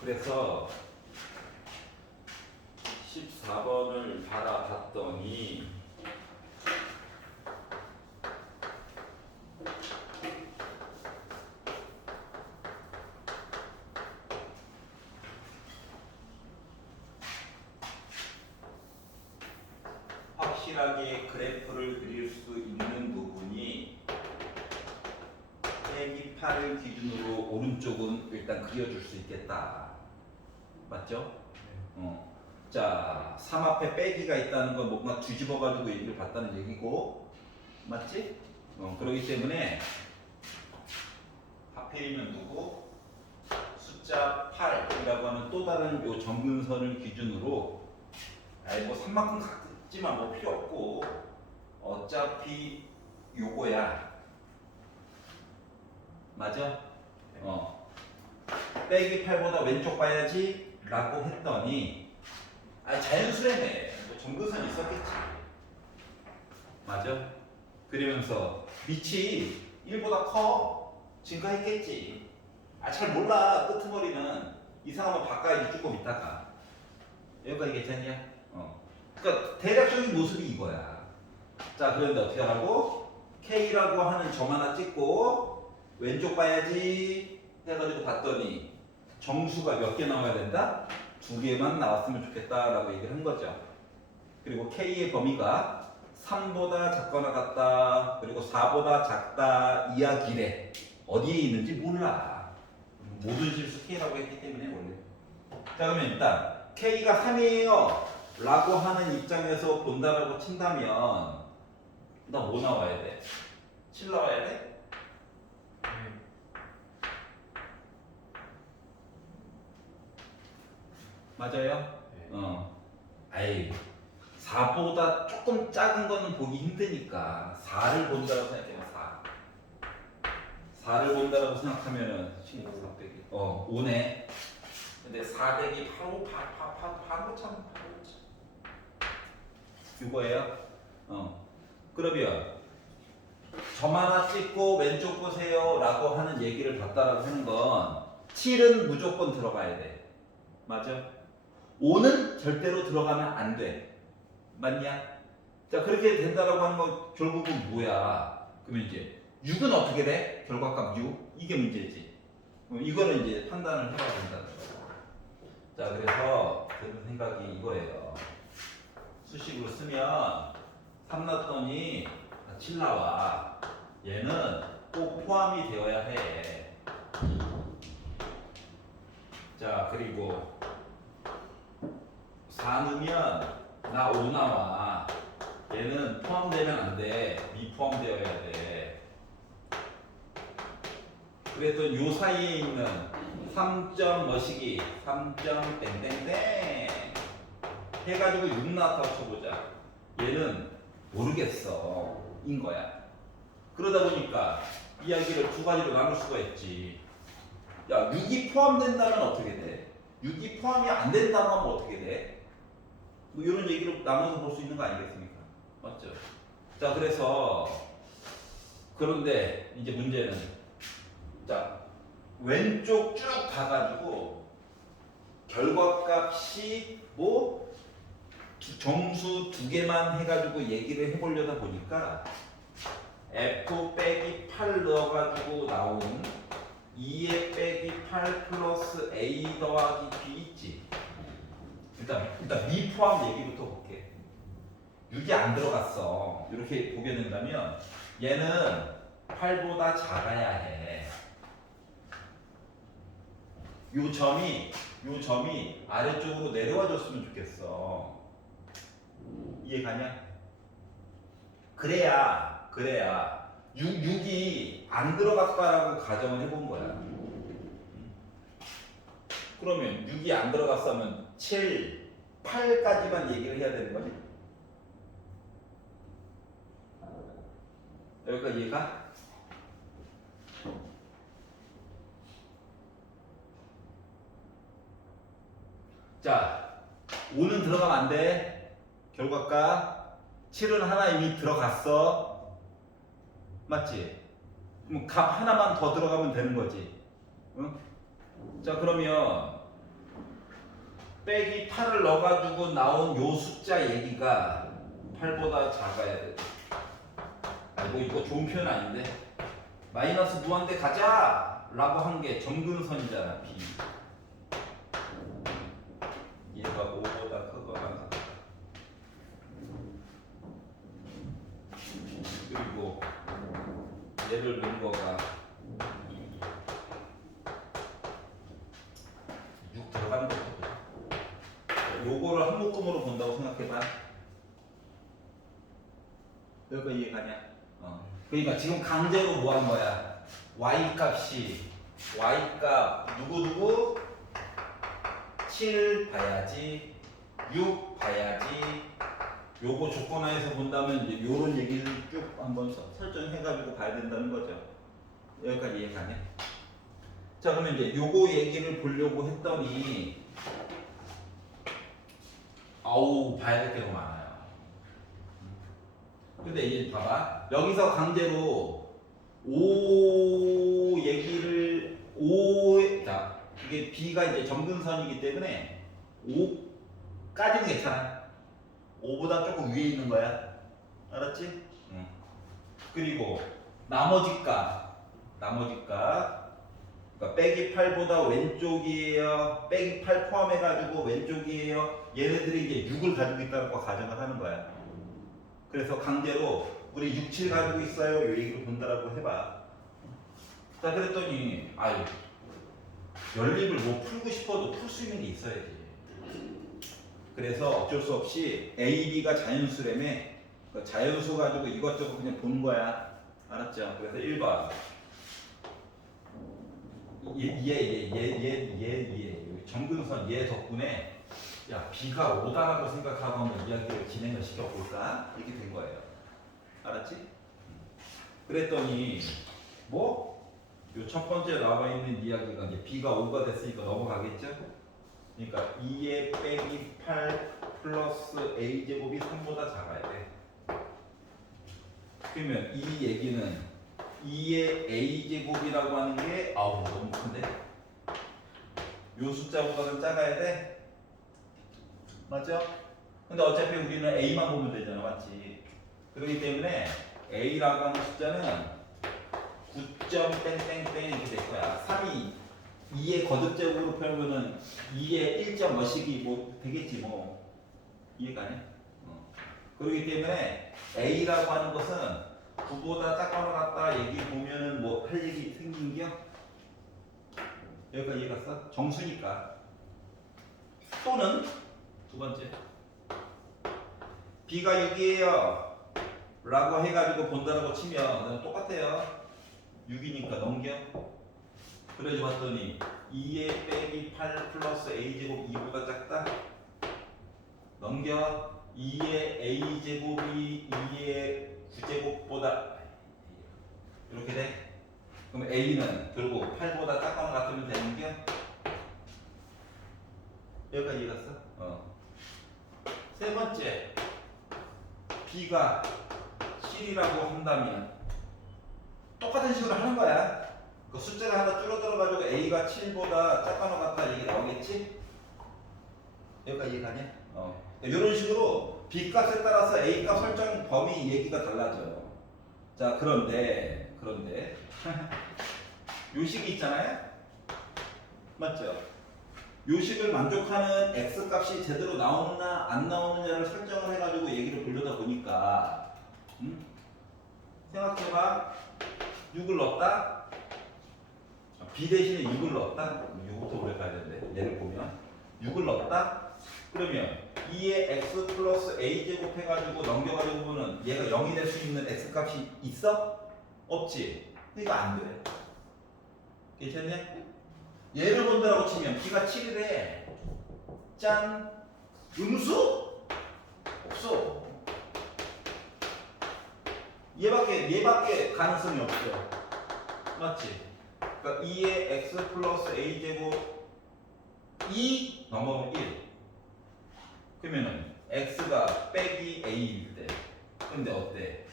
그래서 14번을 바라봤더니 확실하게 그래프를 그릴 수 있는 부분이 빼기 8을 기준으로 오른쪽은 일단 그려줄 수 있겠다. 맞죠? 자, 3 앞에 빼기가 있다는 건 뭔가 뒤집어가지고 얘기를 봤다는 얘기고, 맞지? 그렇기 때문에 하필이면 누구? 숫자 8이라고 하는 또 다른 요 점근선을 기준으로, 아이 뭐 3만큼 갖지만 뭐 필요 없고, 어차피 요거야. 맞아? 빼기 8보다 왼쪽 봐야지 라고 했더니, 자연수래네. 뭐 점근선 있었겠지. 맞아? 그러면서 밑이 1보다 커. 증가했겠지. 잘 몰라. 끄트머리는 이상하면 바꿔야지 조금 있다가. 여기가 괜찮냐? 그러니까 대략적인 모습이 이거야. 자, 그런데 어떻게 하라고? K라고 하는 점 하나 찍고 왼쪽 봐야지 해가지고 봤더니 정수가 몇 개 나와야 된다? 2개만 나왔으면 좋겠다라고 얘기를 한 거죠. 그리고 K의 범위가 3보다 작거나 같다, 그리고 4보다 작다 이야기래. 어디에 있는지 몰라. 모든 실수 K라고 했기 때문에 원래. 자, 그러면 일단 K가 3이에요 라고 하는 입장에서 본다라고 친다면 나 뭐 나와야 돼? 7 나와야 돼? 맞아요? 아이 4보다 조금 작은 거는 보기 힘드니까 4를 본다고 생각해요. 4를 본다고 생각하면은 4 빼기 5네. 근데 4 빼기 8로 참 이거예요. 그러면 점 하나 찍고 왼쪽 보세요 라고 하는 얘기를 봤다라고 하는 건 7은 무조건 들어가야 돼. 맞아? 5는 절대로 들어가면 안 돼. 맞냐? 자, 그렇게 된다라고 하는 건 결국은 뭐야? 그러면 이제 6은 어떻게 돼? 결과값 6? 이게 문제지. 이거는 이제 판단을 해봐야 된다는 거죠. 자, 그래서 드는 생각이 이거예요. 수식으로 쓰면 3 났더니 7 나와. 얘는 꼭 포함이 되어야 해. 자, 그리고 4 넣으면 나 5 나와. 얘는 포함되면 안 돼. 미포함되어야 돼. 그랬더니 요 사이에 있는 3점 머시기 3점 땡땡땡 해가지고 6 나왔다고 쳐보자. 얘는 모르겠어 인 거야. 그러다 보니까 이야기를 두 가지로 나눌 수가 있지. 야, 6이 포함된다면 어떻게 돼? 6이 포함이 안 된다면 어떻게 돼? 뭐 이런 얘기를 나눠서 볼 수 있는 거 아니겠습니까? 맞죠? 자, 그래서 그런데 이제 문제는, 자, 왼쪽 쭉 봐가지고 결과값이 뭐 정수 2개만 해가지고 얘기를 해보려다 보니까 F 빼기 8 넣어가지고 나온 2에 빼기 8 플러스 A 더하기 B 있지. 일단 미포함 얘기부터 볼게. 6이 안 들어갔어. 이렇게 보게 된다면 얘는 8보다 작아야 해. 요 점이 아래쪽으로 내려와 줬으면 좋겠어. 이해 가냐? 그래야 6이 안 들어갔다라고 가정을 해본 거야. 그러면 6이 안 들어갔으면 7, 8까지만 얘기를 해야 되는 거지. 여기까지 이해가? 자, 5는 들어가면 안 돼. 결과값 7은 하나 이미 들어갔어. 맞지? 그럼 값 하나만 더 들어가면 되는 거지. 응? 자, 그러면 빼기 8을 넣어가지고 나온 요 숫자 얘기가 8보다 작아야 돼. 아이고 이거 좋은 표현 아닌데. 마이너스 무한대 가자! 라고 한 게 점근선이잖아, B. 얘가 5보다 크거나 같다. 그리고 얘를 넣은 거가 6 들어가는 거거든. 요거를 한 묶음으로 본다고 생각해봐. 여기가 이해가냐? 그러니까 지금 강제로 뭐 한 거야? y 값이 y 값 누구 7 봐야지 6 봐야지 요거 조건하에서 본다면 이제 요런 얘기를 쭉 한번 설정해가지고 봐야 된다는 거죠. 여기까지 이해가네. 자 그러면 이제 요거 얘기를 보려고 했더니 아우 봐야 될 게 너무 많아요. 근데 이제 봐봐 여기서 강제로 5 얘기를 5 자 이게 B가 이제 점근선이기 때문에 5까지는 괜찮아. 5보다 조금 위에 있는 거야. 알았지? 응. 그리고 나머지 값 그러니까 빼기 8보다 왼쪽이에요. 빼기 8 포함해가지고 왼쪽이에요. 얘네들이 이제 6을 가지고 있다고 가정을 하는 거야. 그래서 강제로 우리 6, 7 가지고 있어요. 요 얘기를 본다라고 해봐. 자 그랬더니 아유 연립을 뭐 풀고 싶어도 풀 수 있는 게 있어야지. 그래서 어쩔 수 없이 A, B가 자연수라며 그 자연수 가지고 이것저것 그냥 보는 거야. 알았죠? 그래서 1번 정근선 얘 덕분에 야 B가 5다라고 생각하고 한번 이야기를 진행을 시켜볼까? 이렇게 된 거예요. 알았지? 그랬더니 뭐? 요 첫 번째 나와 있는 이야기가 이제 B가 5가 됐으니까 넘어가겠죠? 그러니까 2의 빼기 8 플러스 A제곱이 3보다 작아야 돼. 그러면 이 얘기는 2의 A제곱이라고 하는 게 아우 너무 큰데? 요 숫자보다는 작아야 돼? 맞죠? 근데 어차피 우리는 A만 보면 되잖아. 맞지? 그렇기 때문에 A라고 하는 숫자는 9점 땡땡땡 이렇게 될 거야. 3이 2의 거듭제곱으로 표현하면은 2의 1점 몇이기 뭐 되겠지 뭐. 이해가 안 해? 그렇기 때문에 A라고 하는 것은 9보다 작거나 같다 얘기 보면은 뭐 할 얘기 생긴겨? 여기까지 이해갔어? 정수니까. 또는 두 번째 B가 6이에요 라고 해가지고 본다라고 치면 똑같아요. 6이니까 넘겨. 그래서 봤더니 2의 빼기 8 플러스 A제곱 2보다 작다. 넘겨. 2의 A제곱이 2의 9제곱보다 이렇게 돼. 그럼 A는 결국 8보다 작거나 같으면 되는겨? 여기까지 이해갔어? 세 번째 B가 7이라고 한다면 똑같은 식으로 하는 거야. 그 숫자가 하나 줄어들어가지고 A가 7보다 작거나 같다 얘기 나오겠지? 여기까지 이해가냐? 이런 식으로 B 값에 따라서 A 값 설정 범위 얘기가 달라져요. 자 그런데 요식이 있잖아요? 맞죠? 요식을 만족하는 X 값이 제대로 나오느냐 안 나오느냐를 설정을 해가지고 얘기를 보려다 보니까 생각해봐. 6을 넣었다. B 대신에 6을 넣었다. 6부터 오래 가야 되는데 얘를 보면 6을 넣었다. 그러면 2의 x 플러스 a 제곱 해가지고 넘겨가지고 보면 얘가 0이 될 수 있는 x 값이 있어? 없지. 그러니까 안 돼. 괜찮냐? 얘를 본다라고 치면 b가 7이래. 짠. 음수? 없어. 얘밖에 가능성이 없어. 맞지? 그러니까 2의 x 플러스 a 제곱 2 넘어가면 1. 그러면은 x가 빼기 a일 때. 근데 어때?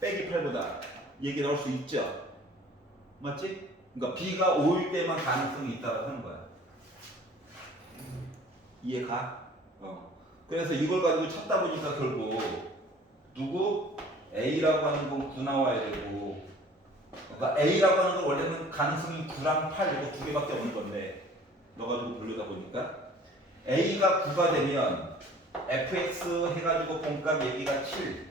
빼기 8보다 얘기 나올 수 있죠? 맞지? 그러니까 b가 5일 때만 가능성이 있다고 하는 거야. 이해가? 그래서 이걸 가지고 찾다 보니까 결국 누구? A라고 하는 건 9 나와야 되고, 그러니까 A라고 하는 건 원래는 가능성이 9랑 8 이거 두 개밖에 없는 건데 너 가지고 보려다 보니까 A가 9가 되면 fx 해가지고 본값 얘기가 7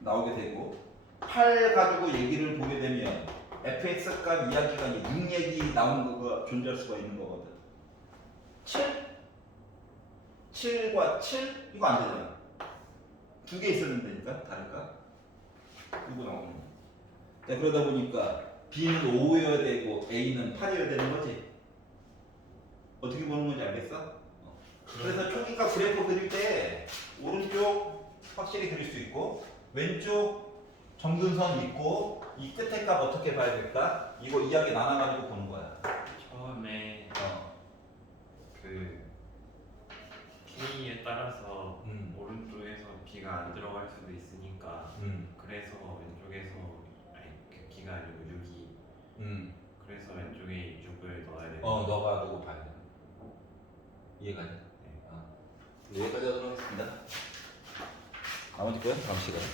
나오게 되고 8 가지고 얘기를 보게 되면 fx 값 이야기가 6 얘기 나온 거가 존재할 수가 있는 거거든. 7과 7 이거 안 되잖아. 두 개 있었는데니까 다를까? 이거 나오는 거. 자, 그러다 보니까 B는 5여야 되고 A는 8이어야 되는 거지. 어떻게 보는 건지 알겠어? 그래서 초기값 그래프 그릴 때 오른쪽 확실히 그릴 수 있고 왼쪽 정근선 있고 이 끝에 값 어떻게 봐야 될까? 이거 이야기 나눠가지고 보는 거야. 처음에 그 K에 따라서 오른쪽에서 B가 안 들어갈 수도 있으니까 그래서 왼쪽에서 아니 그 B가 아니고 6이 그래서 왼쪽에 6을 넣어야 되는 넣어가지고 봐야 돼. 이해가 돼? 여기까지 하도록 하겠습니다. 나머지 거는 다음 시간에.